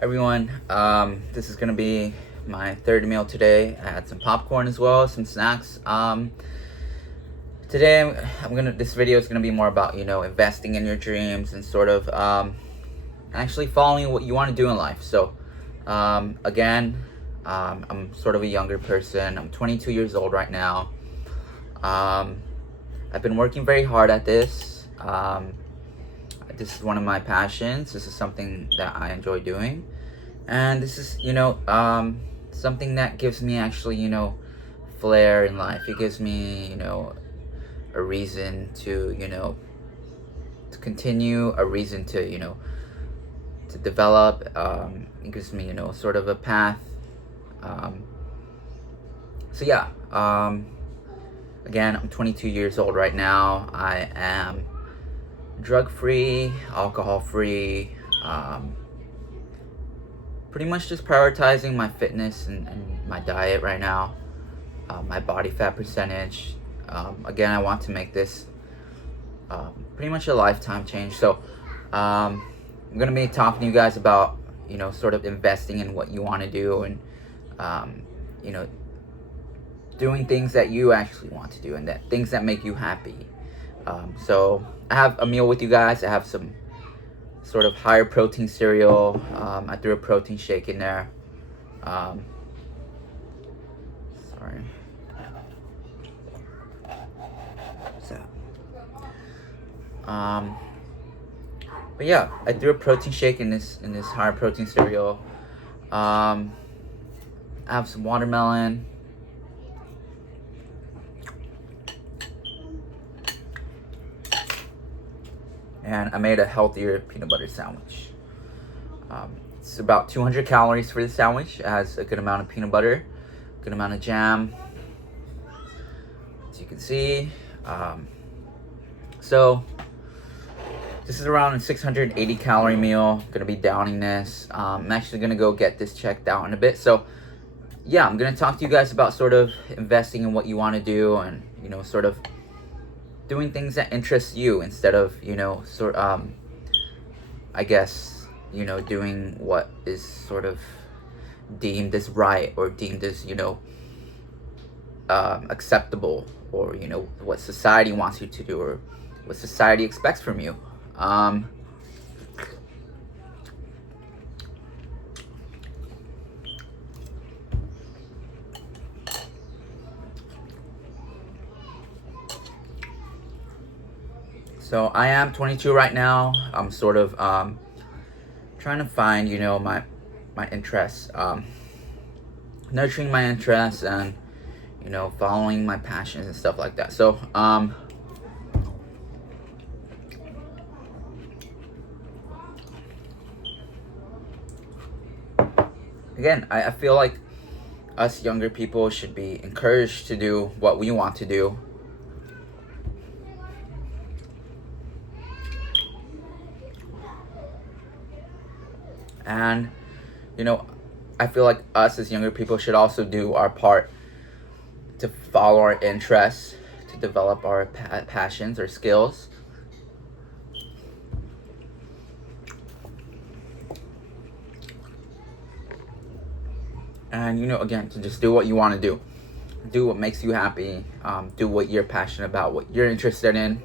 Everyone. This is gonna be my third meal today. I had some popcorn as well, some snacks. Today I'm gonna. This video is gonna be more about investing in your dreams and sort of actually following what you want to do in life. So, again, I'm sort of a younger person. I'm 22 years old right now. I've been working very hard at this. This is one of my passions. This is something that I enjoy doing, and this is something that gives me actually flair in life. It gives me a reason to continue, a reason to develop. It gives me sort of a path. Um, so yeah. Again, I'm 22 years old right now. I am drug free, alcohol free. Pretty much just prioritizing my fitness and my diet right now, my body fat percentage. Again, I want to make this pretty much a lifetime change. So I'm gonna be talking to you guys about sort of investing in what you want to do, and you know doing things that you actually want to do, and that things that make you happy. So I have a meal with you guys. I have some sort of higher protein cereal. I threw a protein shake in there. Sorry. So, but yeah, I threw a protein shake in this higher protein cereal. I have some watermelon. And I made a healthier peanut butter sandwich. It's about 200 calories for the sandwich. It has a good amount of peanut butter, good amount of jam, as you can see. So this is around a 680 calorie meal. Gonna be downing this. I'm actually gonna go get this checked out in a bit. So yeah, I'm gonna talk to you guys about sort of investing in what you want to do, and sort of doing things that interest you instead of I guess doing what is sort of deemed as right, or deemed as acceptable, or what society wants you to do, or what society expects from you. So I am 22 right now. I'm sort of trying to find my interests, nurturing my interests, and following my passions and stuff like that. So again, I feel like us younger people should be encouraged to do what we want to do. And I feel like us as younger people should also do our part to follow our interests, to develop our passions or skills. And again, to just do what you want to do what makes you happy, do what you're passionate about, what you're interested in.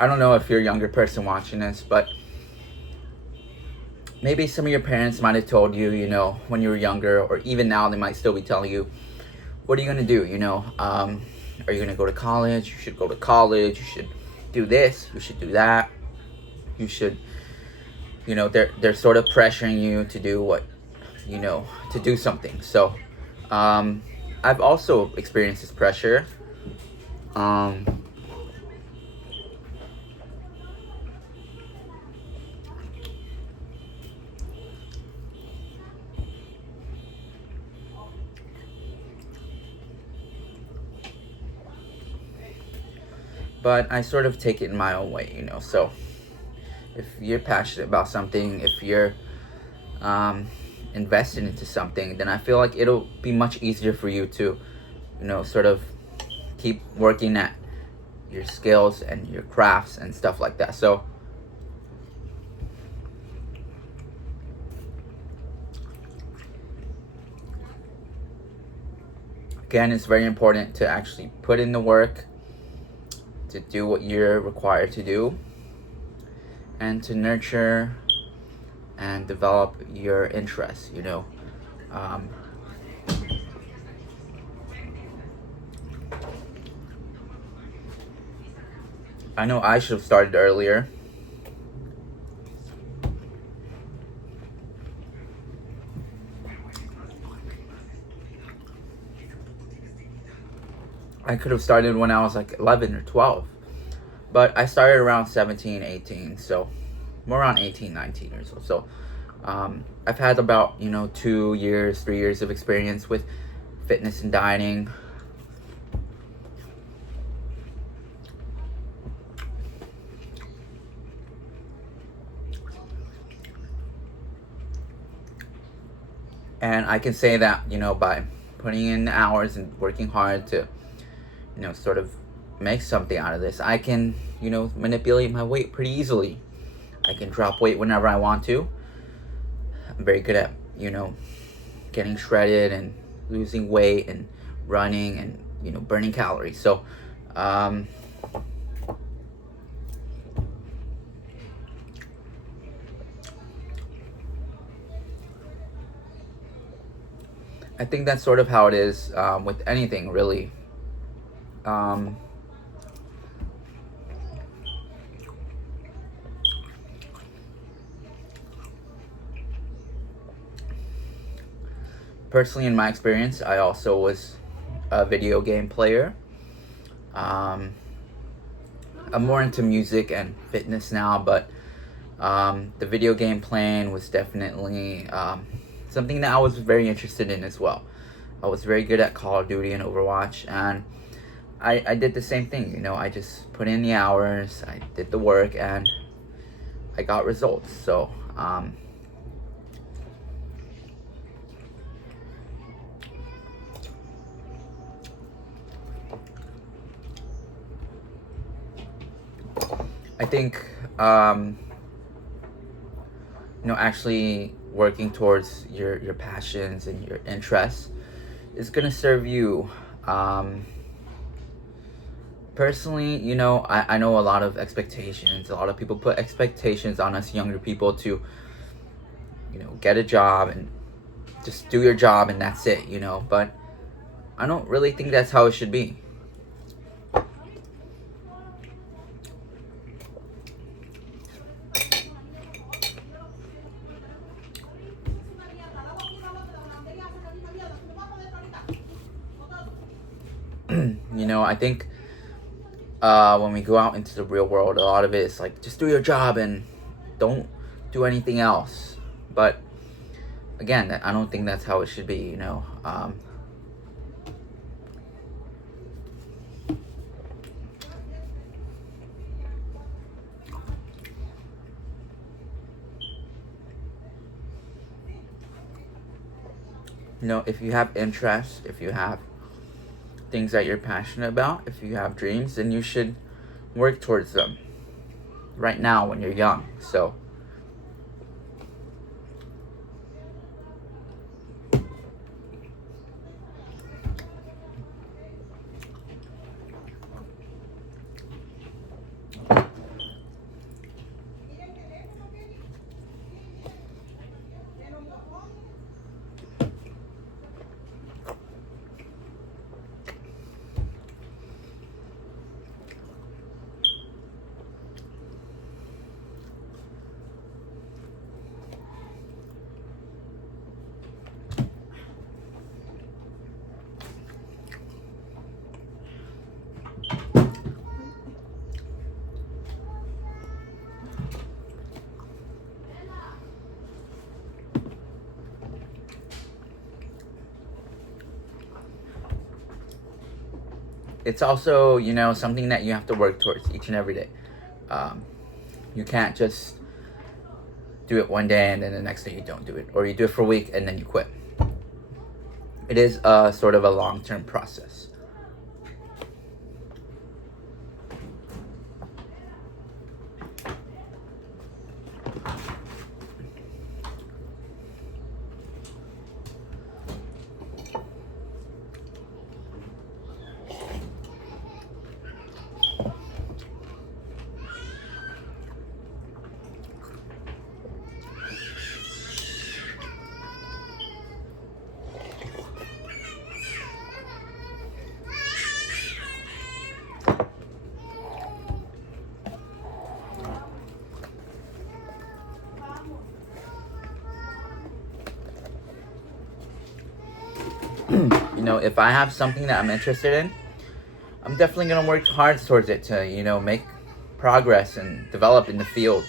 I don't know if you're a younger person watching this, but maybe some of your parents might have told you, when you were younger, or even now they might still be telling you, what are you going to do? Are you going to go to college? You should go to college. You should do this. You should do that. You should, they're sort of pressuring you to do what, to do something. So, I've also experienced this pressure. But I sort of take it in my own way, So if you're passionate about something, if you're invested into something, then I feel like it'll be much easier for you to, sort of keep working at your skills and your crafts and stuff like that. So again, it's very important to actually put in the work, to do what you're required to do, and to nurture and develop your interests, Um, I know I should have started earlier. I could have started when I was like 11 or 12. But I started around 17, 18, so more around 18, 19 or so. So I've had about, 2 years, 3 years of experience with fitness and dieting. And I can say that, by putting in hours and working hard to, sort of make something out of this, I can, manipulate my weight pretty easily. I can drop weight whenever I want to. I'm very good at, getting shredded and losing weight and running and, burning calories. So, I think that's sort of how it is with anything, really. Personally, in my experience, I also was a video game player. I'm more into music and fitness now, but the video game playing was definitely something that I was very interested in as well. I was very good at Call of Duty and Overwatch, and I did the same thing. I just put in the hours, I did the work, and I got results. So I think actually working towards your passions and your interests is gonna serve you. Personally, I know a lot of expectations. A lot of people put expectations on us younger people to, get a job and just do your job and that's it, But I don't really think that's how it should be. I think when we go out into the real world, a lot of it is like, just do your job and don't do anything else. But again, I don't think that's how it should be, If you have interests, if you have things that you're passionate about, if you have dreams, then you should work towards them right now when you're young. So it's also, something that you have to work towards each and every day. You can't just, do it one day and then the next day you don't do it, or you do it for a week and then you quit. It is a sort of a long-term process. You know, if I have something that I'm interested in, I'm definitely gonna work hard towards it to, you know, make progress and develop in the field.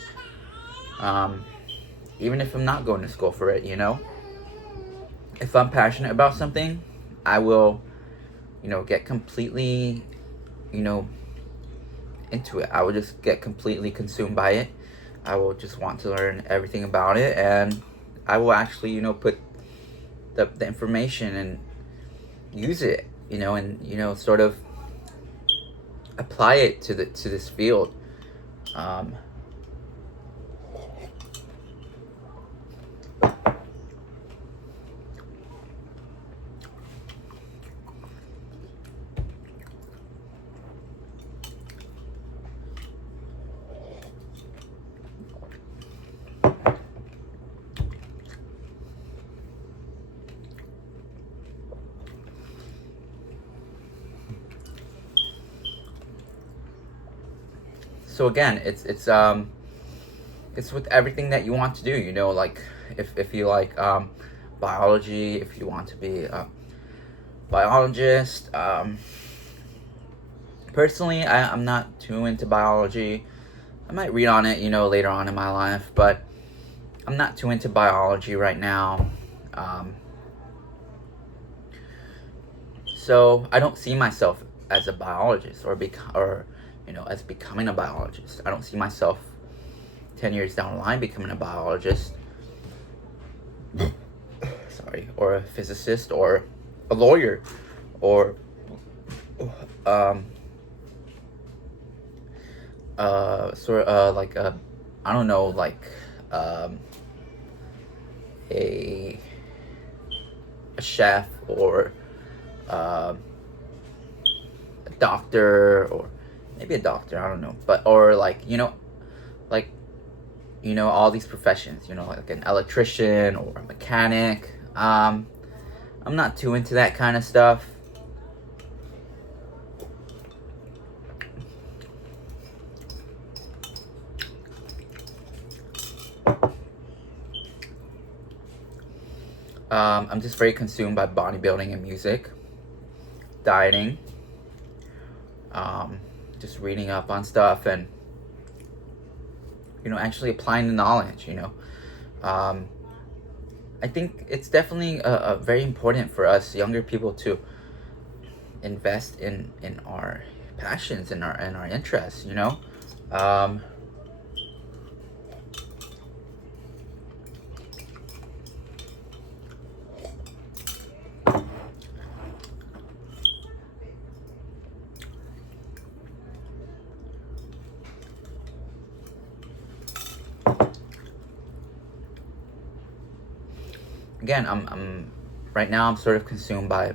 Even if I'm not going to school for it, you know. If I'm passionate about something, I will, you know, get completely, you know, into it. I will just get completely consumed by it. I will just want to learn everything about it, and I will actually, you know, put the information and use it, you know, and, you know, sort of apply it to this field. So again, it's with everything that you want to do, you know, like if you like biology, if you want to be a biologist. Personally, I'm not too into biology. I might read on it, you know, later on in my life, but I'm not too into biology right now. So I don't see myself as a biologist or you know, as becoming a biologist. I don't see myself 10 years down the line becoming a biologist. Sorry, or a physicist or a lawyer or sort of like a, I don't know, like a chef or a doctor, or maybe a doctor, I don't know, but or like, you know, like, you know, all these professions, you know, like an electrician or a mechanic. I'm not too into that kind of stuff. I'm just very consumed by bodybuilding and music, dieting, just reading up on stuff, and, you know, actually applying the knowledge, you know. I think it's definitely very important for us younger people to invest in our passions and our interests, you know. Again, I'm right now I'm sort of consumed by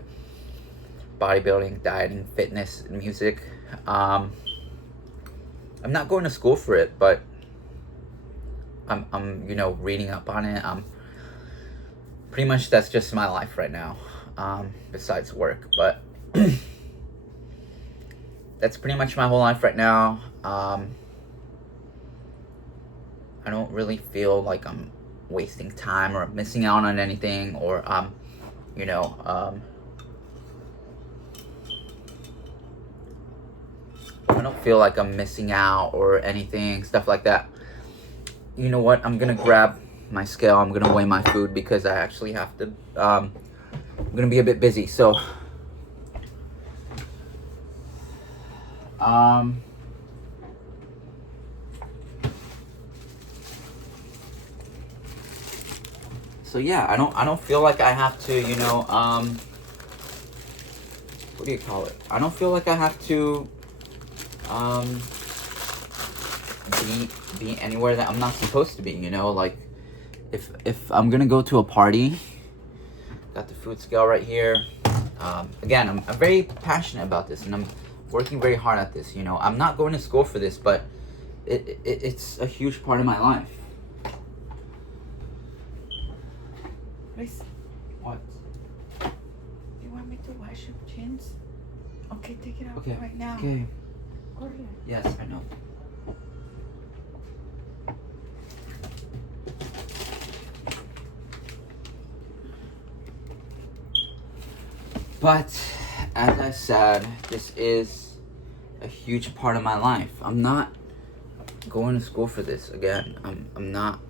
bodybuilding, dieting, fitness, and music. I'm not going to school for it, but I'm you know, reading up on it. Pretty much that's just my life right now, besides work. But that's pretty much my whole life right now. I don't really feel like I'm wasting time or missing out on anything, or you know, I don't feel like I'm missing out or anything, stuff like that. You know what? I'm gonna grab my scale. I'm gonna weigh my food because I actually have to. I'm gonna be a bit busy, so. So yeah, I don't feel like I have to, what do you call it? I don't feel like I have to um, be anywhere that I'm not supposed to be. Like if I'm gonna go to a party, got the food scale right here. Again, I'm very passionate about this, and I'm working very hard at this. I'm not going to school for this, but it's a huge part of my life. Luis, What? do you want me to wash your jeans? Okay, take it out Okay. right now. Okay. Corre. Yes, I know. But as I said, this is a huge part of my life. I'm not going to school for this again. I'm not.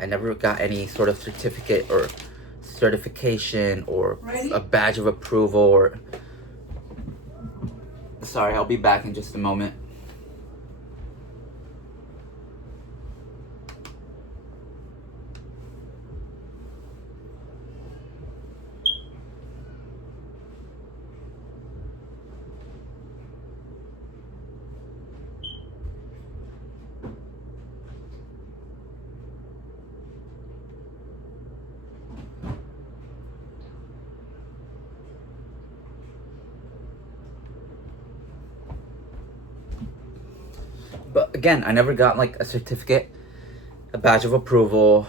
I never got any sort of certificate or certification or Ready? a badge of approval or. Sorry, I'll be back in just a moment. But again, I never got like a certificate, a badge of approval,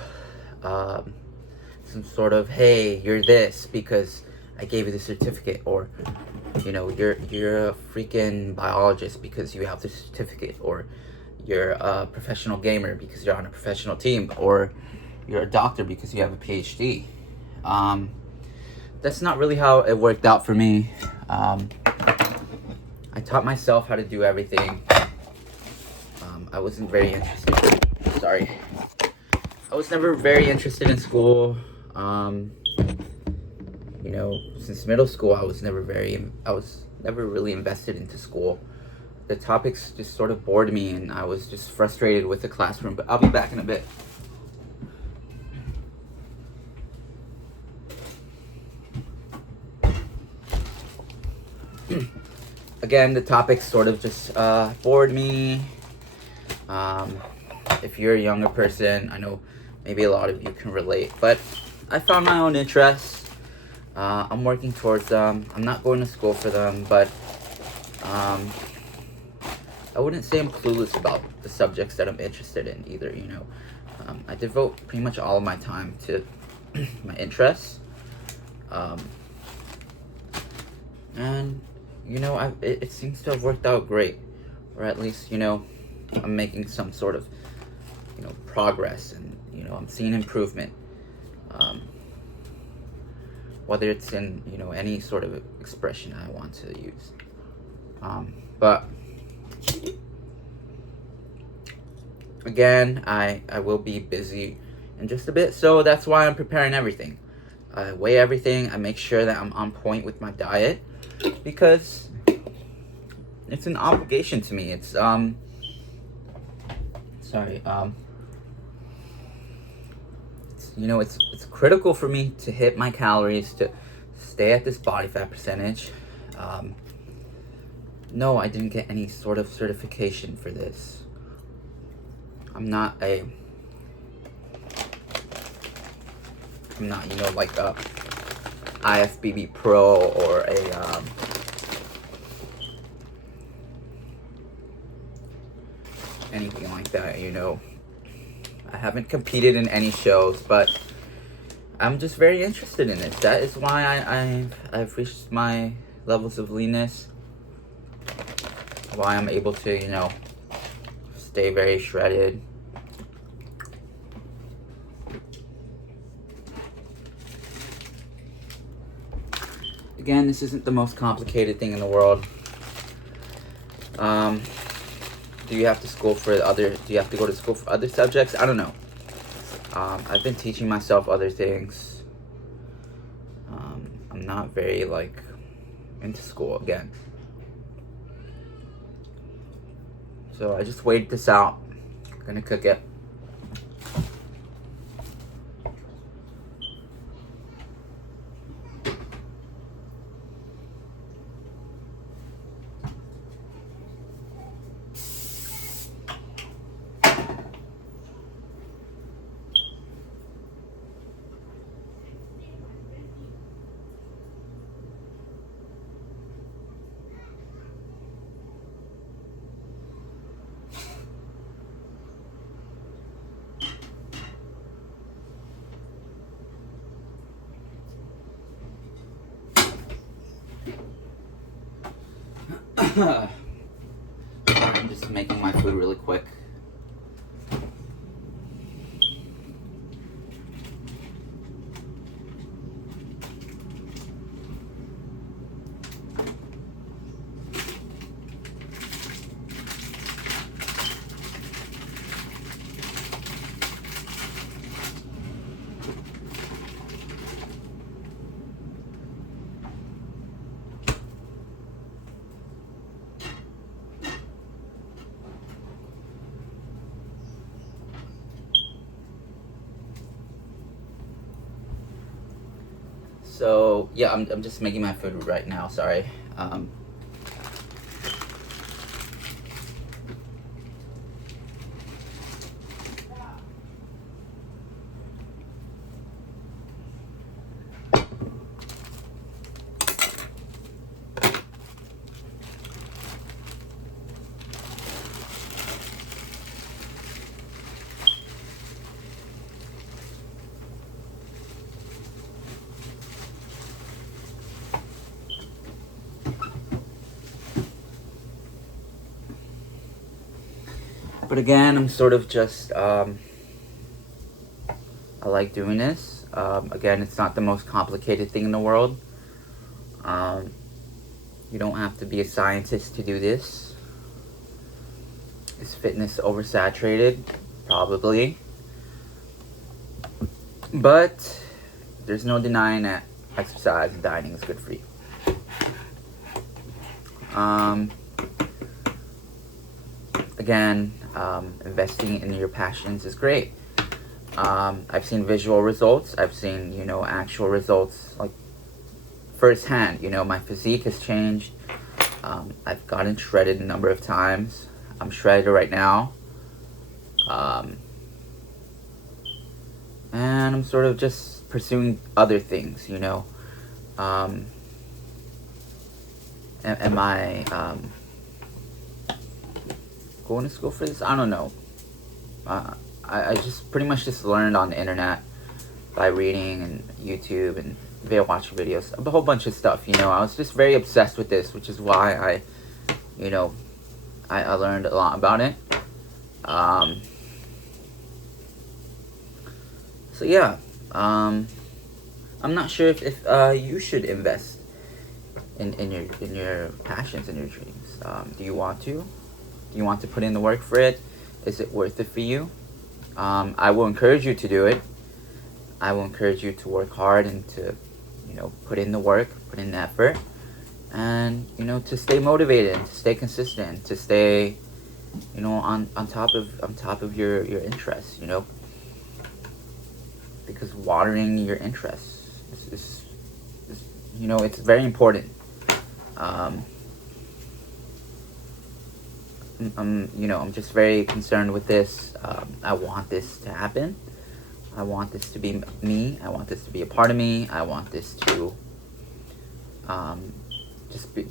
some sort of, hey, you're this because I gave you the certificate, or you're a freaking biologist because you have the certificate, or you're a professional gamer because you're on a professional team, or you're a doctor because you have a PhD. That's not really how it worked out for me. I taught myself how to do everything. I wasn't very interested. Sorry. I was never very interested in school. Since middle school, I was never really invested into school. The topics just sort of bored me, and I was just frustrated with the classroom. But I'll be back in a bit. Again, the topics sort of just bored me. If you're a younger person, I know maybe a lot of you can relate, but I found my own interests. I'm working towards them. I'm not going to school for them, but I wouldn't say I'm clueless about the subjects that I'm interested in either. I devote pretty much all of my time to my interests, and it seems to have worked out great, or at least I'm making some sort of progress, and I'm seeing improvement, whether it's in any sort of expression I want to use, but again, I will be busy in just a bit, so that's why I'm preparing everything. I weigh everything. I make sure that I'm on point with my diet, because it's an obligation to me. It's it's critical for me to hit my calories, to stay at this body fat percentage. No, I didn't get any sort of certification for this. I'm not like a IFBB pro or a anything like that. I haven't competed in any shows, but I'm just very interested in it. That is why I've reached my levels of leanness. Why I'm able to stay very shredded. Again, this isn't the most complicated thing in the world. Do you have to go to school for other subjects? I don't know. I've been teaching myself other things. I'm not very into school again. So I just waited this out. Gonna cook it. I'm just making my food really quick. So yeah, I'm just making my food right now. Sorry. But again, I'm sort of just, I like doing this. Again, it's not the most complicated thing in the world. You don't have to be a scientist to do this. Is fitness oversaturated? Probably. But there's no denying that exercise and dining is good for you. Again, investing in your passions is great. I've seen visual results. I've seen, actual results, like firsthand. My physique has changed. I've gotten shredded a number of times. I'm shredded right now. And I'm sort of just pursuing other things, Am I going to school for this? I don't know. I just pretty much just learned on the internet by reading and YouTube and watching videos, a whole bunch of stuff. I was just very obsessed with this, which is why I learned a lot about it. So yeah, I'm not sure if you should invest in your passions and your dreams. Do you want to? Do you want to put in the work for it? Is it worth it for you? I will encourage you to do it. I will encourage you to work hard and to, put in the work, put in the effort, and to stay motivated, to stay consistent, to stay, on top of your interests, because watering your interests is it's very important. I'm just very concerned with this. I want this to happen. I want this to be me. I want this to be a part of me. I want this to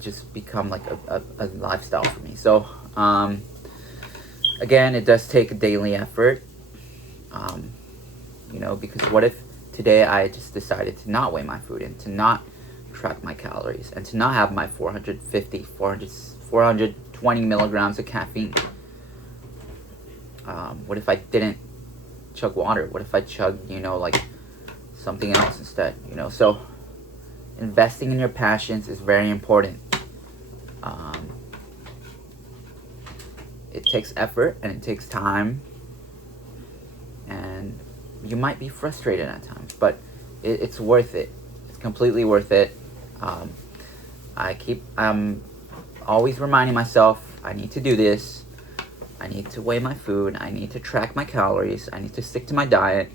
just become like a lifestyle for me. So again, it does take a daily effort. Because what if today I just decided to not weigh my food and to not track my calories and to not have my 420 milligrams of caffeine? What if I didn't chug water? What if I chugged, like something else instead? So investing in your passions is very important. It takes effort and it takes time, and you might be frustrated at times, but it's worth it. It's completely worth it. I'm always reminding myself I need to do this. I need to weigh my food. I need to track my calories. I need to stick to my diet.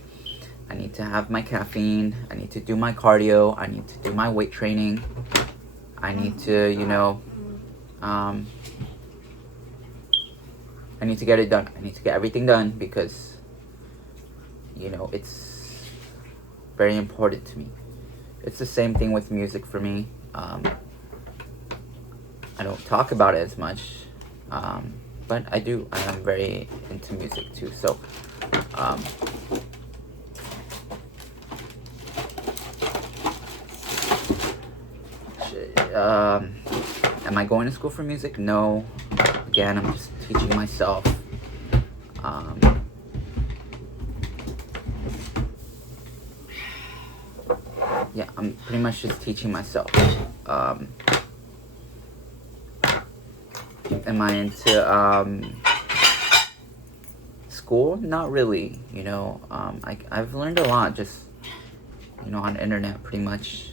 I need to have my caffeine. I need to do my cardio. I need to do my weight training. I need to, I need to get it done. I need to get everything done because, it's very important to me. It's the same thing with music for me. I don't talk about it as much, but I do. I am very into music too. So, Am I going to school for music? No. Again, I'm just teaching myself. Yeah, I'm pretty much just teaching myself. Am I into school? Not really. You know, I've learned a lot just, you know, on the internet pretty much.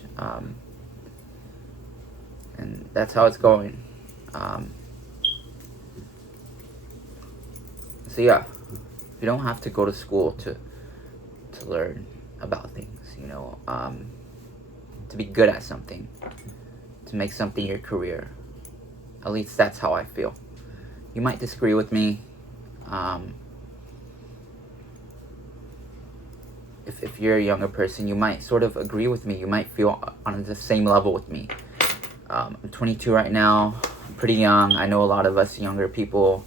And that's how it's going. So yeah, you don't have to go to school to learn about things, you know, to be good at something, to make something your career. At least that's how I feel. You might disagree with me. If you're a younger person, you might sort of agree with me. You might feel on the same level with me. I'm 22 right now. I'm pretty young. I know a lot of us younger people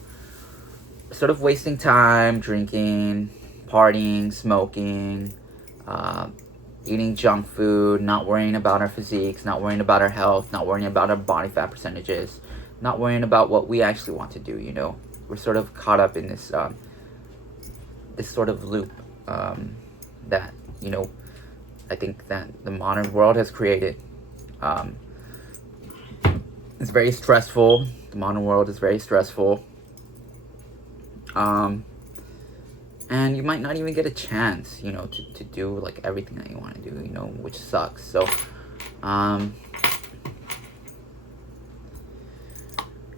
sort of wasting time, drinking, partying, smoking, eating junk food, not worrying about our physiques, not worrying about our health, not worrying about our body fat percentages, not worrying about what we actually want to do, you know. We're sort of caught up in this this sort of loop that, you know, I think that the modern world has created. It's very stressful. The modern world is very stressful. And you might not even get a chance, you know, to do like everything that you want to do, you know, which sucks. So,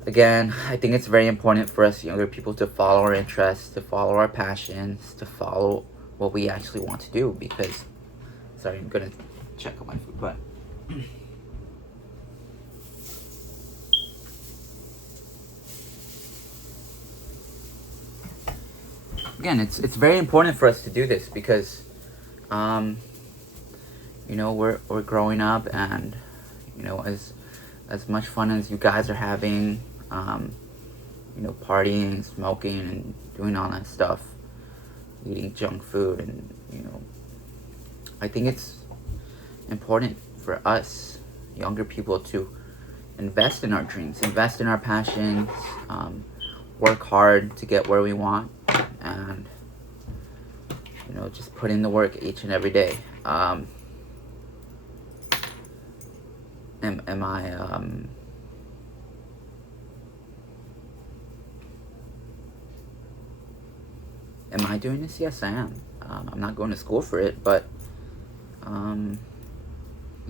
again, I think it's very important for us younger people to follow our interests, to follow our passions, to follow what we actually want to do. Because, sorry, I'm gonna check on my food, but again, it's very important for us to do this because, you know, we're growing up, and you know, as much fun as you guys are having, you know, partying, smoking, and doing all that stuff, eating junk food, and you know, I think it's important for us younger people to invest in our dreams, invest in our passions, work hard to get where we want, and you know, just put in the work each and every day. Am I doing this? Yes, I am. I'm not going to school for it, but you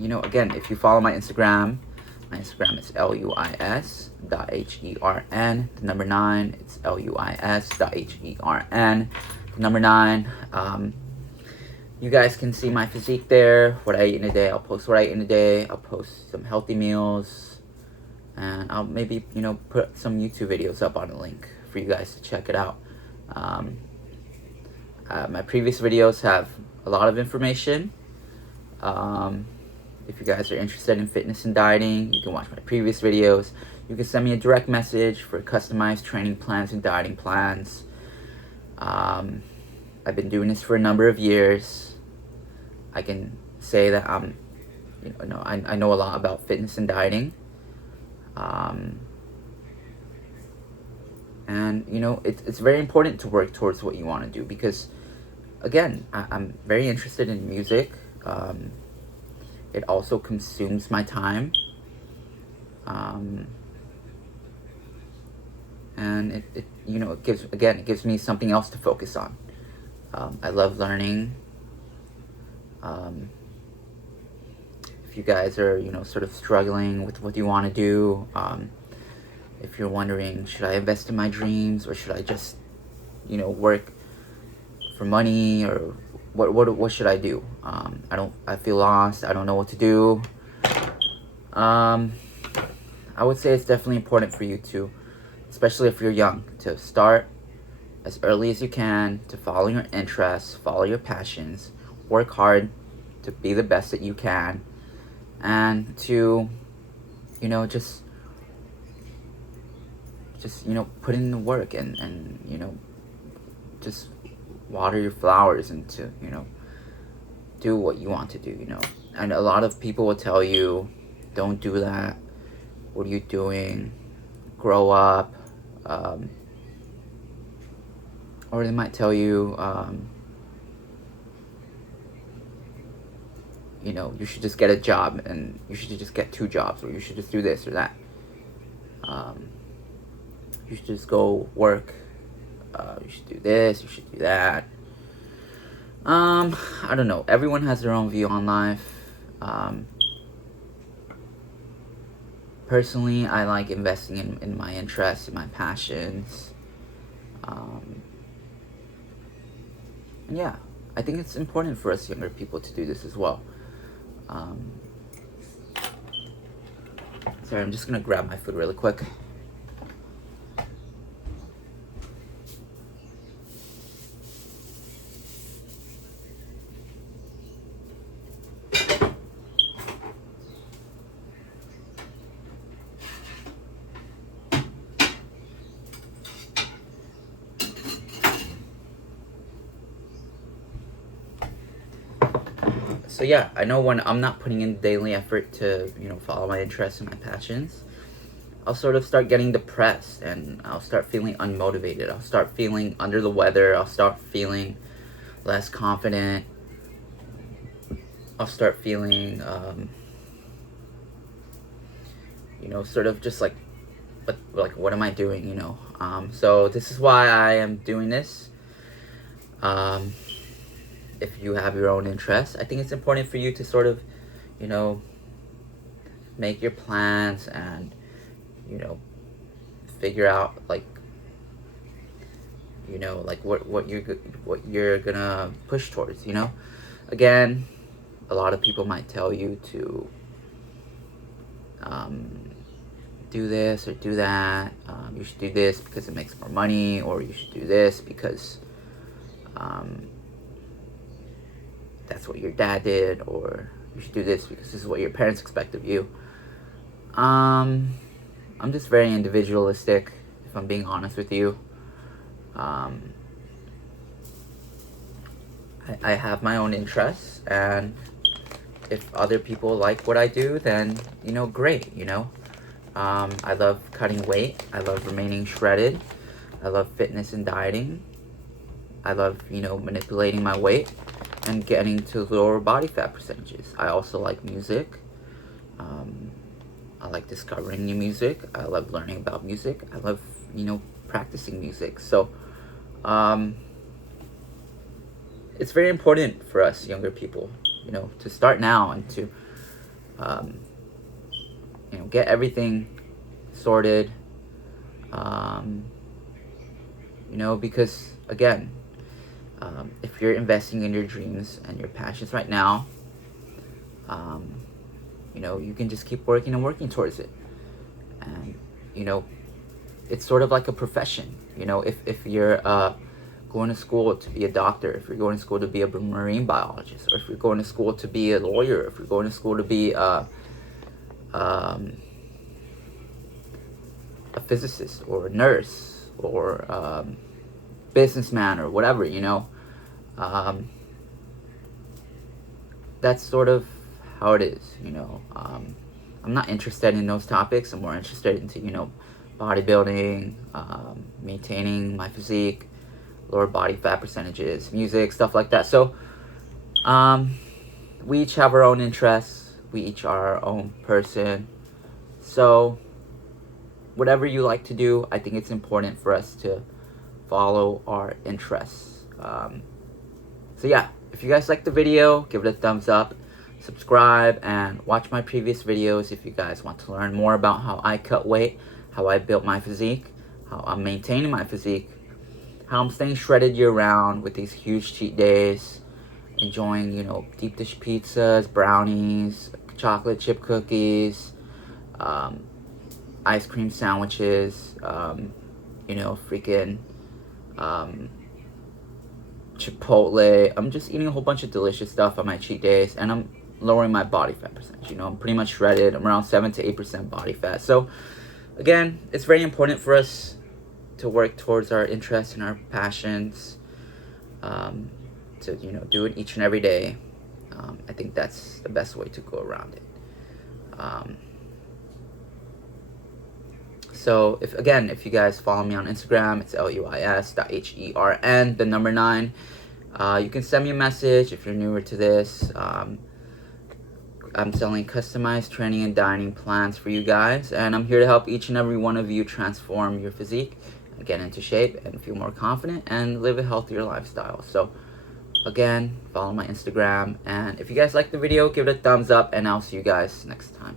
know, again, if you follow my Instagram is luis.hern, the number 9. It's luis.hern, the number 9. You guys can see my physique there, what I eat in a day. I'll post what I eat in a day. I'll post some healthy meals, and I'll maybe, you know, put some YouTube videos up on a link for you guys to check it out. My previous videos have a lot of information. If you guys are interested in fitness and dieting, you can watch my previous videos. You can send me a direct message for customized training plans and dieting plans. I've been doing this for a number of years. I can say that I know a lot about fitness and dieting. And you know, it's very important to work towards what you want to do because, again, I'm very interested in music. It also consumes my time. And it you know, it gives me something else to focus on. I love learning. If you guys are, you know, sort of struggling with what you want to do, if you're wondering, should I invest in my dreams or should I just, you know, work for money, or what should I do? I feel lost. I don't know what to do. I would say it's definitely important for you to, especially if you're young, to start as early as you can, to follow your interests, follow your passions, work hard to be the best that you can, and to, you know, just you know, put in the work, and you know, just water your flowers, and to, you know, do what you want to do, you know. And a lot of people will tell you, don't do that, what are you doing, grow up, or they might tell you, you know, you should just get a job, and you should just get 2 jobs, or you should just do this or that. You should just go work. You should do this, you should do that. I don't know. Everyone has their own view on life. Personally, I like investing in my interests, in my passions. And yeah, I think it's important for us younger people to do this as well. Sorry, I'm just gonna grab my food really quick. So yeah, I know when I'm not putting in daily effort to, you know, follow my interests and my passions, I'll sort of start getting depressed, and I'll start feeling unmotivated. I'll start feeling under the weather. I'll start feeling less confident. I'll start feeling, you know, sort of just like, what am I doing, you know? So this is why I am doing this. If you have your own interests, I think it's important for you to sort of, you know, make your plans and, you know, figure out like, you know, like what you're gonna push towards, you know. Again, a lot of people might tell you to do this or do that. You should do this because it makes more money, or you should do this because that's what your dad did, or you should do this because this is what your parents expect of you. I'm just very individualistic, if I'm being honest with you. I have my own interests, and if other people like what I do, then, you know, great, you know. I love cutting weight. I love remaining shredded. I love fitness and dieting. I love, you know, manipulating my weight and getting to lower body fat percentages. I also like music. I like discovering new music. I love learning about music. I love, you know, practicing music. So, it's very important for us younger people, you know, to start now and to, you know, get everything sorted. You know, because again, if you're investing in your dreams and your passions right now, you know, you can just keep working and working towards it. And, you know, it's sort of like a profession. You know, if you're going to school to be a doctor, if you're going to school to be a marine biologist, or if you're going to school to be a lawyer, if you're going to school to be a physicist or a nurse or businessman or whatever, you know, that's sort of how it is, you know. I'm not interested in those topics. I'm more interested into, you know, bodybuilding, maintaining my physique, lower body fat percentages, music, stuff like that. So we each have our own interests. We each are our own person. So whatever you like to do, I think it's important for us to follow our interests. So yeah, if you guys like the video, give it a thumbs up, subscribe, and watch my previous videos if you guys want to learn more about how I cut weight, how I built my physique, how I'm maintaining my physique, how I'm staying shredded year-round with these huge cheat days, enjoying, you know, deep dish pizzas, brownies, chocolate chip cookies, ice cream sandwiches, you know, freaking Chipotle. I'm just eating a whole bunch of delicious stuff on my cheat days, and I'm lowering my body fat percentage. You know, I'm pretty much shredded. I'm around 7 to 8% body fat. So again, it's very important for us to work towards our interests and our passions, to, you know, do it each and every day. I think that's the best way to go around it. So if you guys follow me on Instagram, it's luis.hern, the number 9. You can send me a message if you're newer to this. I'm selling customized training and dining plans for you guys, and I'm here to help each and every one of you transform your physique, get into shape, and feel more confident, and live a healthier lifestyle. So again, follow my Instagram, and if you guys like the video, give it a thumbs up, and I'll see you guys next time.